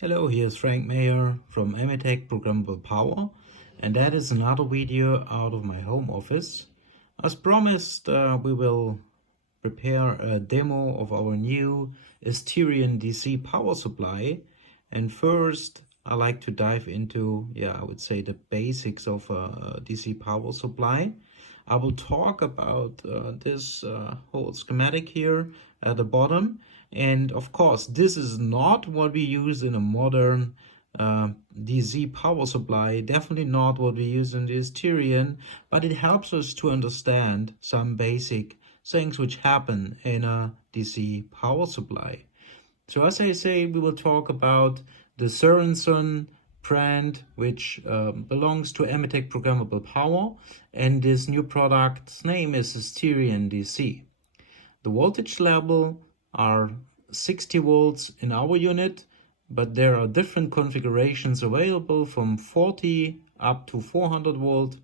Hello, here's Frank Mayer from Emitech Programmable Power, and that is another video out of my home office. As promised, we will prepare a demo of our new Asterion DC power supply. And first, I like to dive into, I would say the basics of a DC power supply. I will talk about this whole schematic here at the bottom. And of course, this is not what we use in a modern DC power supply, definitely not what we use in the Asterion, but it helps us to understand some basic things which happen in a DC power supply. So as I say, we will talk about the Sorenson brand, which belongs to Emitech Programmable Power, and this new product's name is Asterion DC. The voltage level are 60 volts in our unit, but there are different configurations available from 40 up to 400 volt.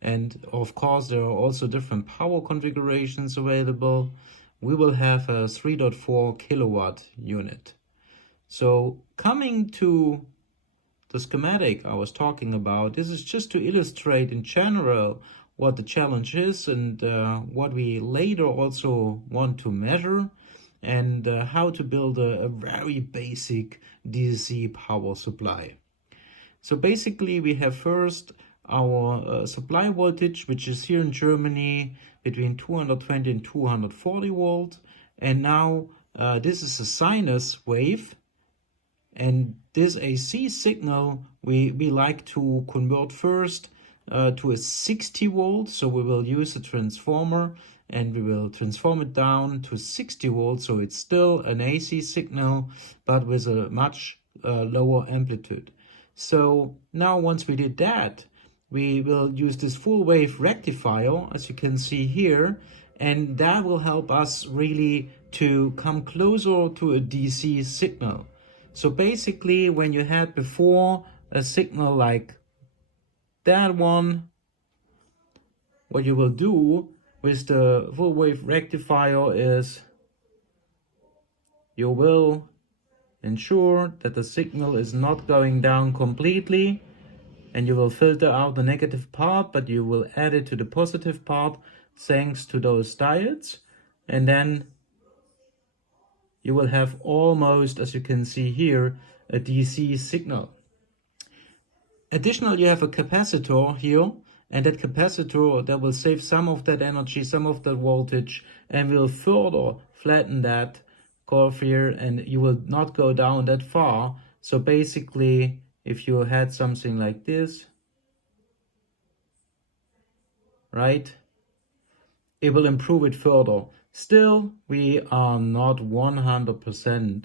And of course, there are also different power configurations available. We will have a 3.4 kilowatt unit. So coming to the schematic I was talking about, this is just to illustrate in general what the challenge is and what we later also want to measure, and how to build a very basic DC power supply. So basically we have first our supply voltage, which is here in Germany between 220 and 240 volt. And now this is a sinus wave. And this AC signal we like to convert first to a 60 volt. So we will use a transformer and we will transform it down to 60 volts. So it's still an AC signal, but with a much lower amplitude. So now once we did that, we will use this full wave rectifier, as you can see here, and that will help us really to come closer to a DC signal. So basically, when you had before a signal like that one, what you will do with the full wave rectifier is you will ensure that the signal is not going down completely, and you will filter out the negative part, but you will add it to the positive part thanks to those diodes. And then you will have almost, as you can see here, a DC signal. Additionally, you have a capacitor here, and that capacitor that will save some of that energy, some of that voltage, and will further flatten that curve here, and you will not go down that far. So basically, if you had something like this, right, it will improve it further. Still, we are not 100%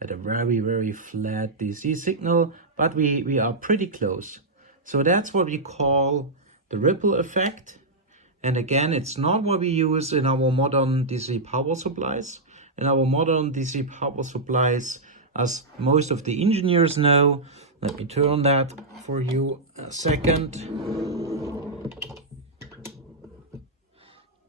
at a very, very flat DC signal, but we are pretty close. So that's what we call the ripple effect. And again, it's not what we use in our modern DC power supplies. In our modern DC power supplies, as most of the engineers know, let me turn that for you a second.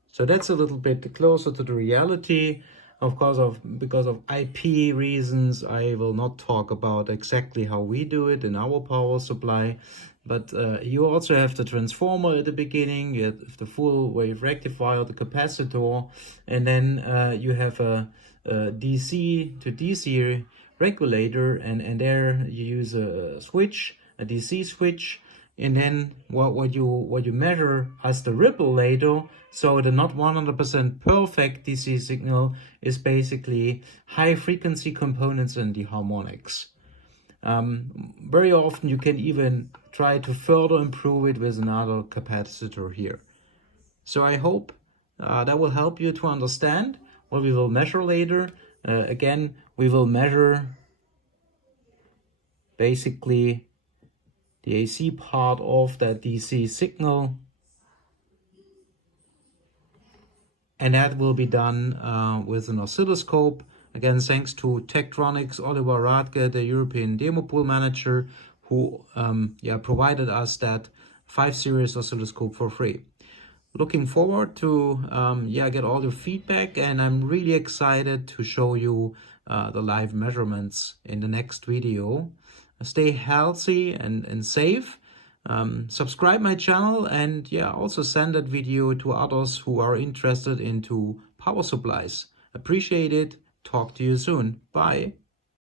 So that's a little bit closer to the reality. Of course, because of IP reasons, I will not talk about exactly how we do it in our power supply. But you also have the transformer at the beginning, you have the full wave rectifier, the capacitor, and then you have a DC to DC regulator, and there you use a switch, a DC switch. And then what you measure as the ripple later, so the not 100% perfect DC signal, is basically high frequency components and the harmonics. Very often you can even try to further improve it with another capacitor here. So I hope that will help you to understand what we will measure later. Again, we will measure basically the AC part of that DC signal, and that will be done with an oscilloscope. Again, thanks to Tektronix, Oliver Radke, the European demo pool manager, who provided us that 5 series oscilloscope for free. Looking forward to get all your feedback, and I'm really excited to show you the live measurements in the next video. Stay healthy and safe. Subscribe my channel, and yeah, also send that video to others who are interested into power supplies. Appreciate it. Talk to you soon. Bye.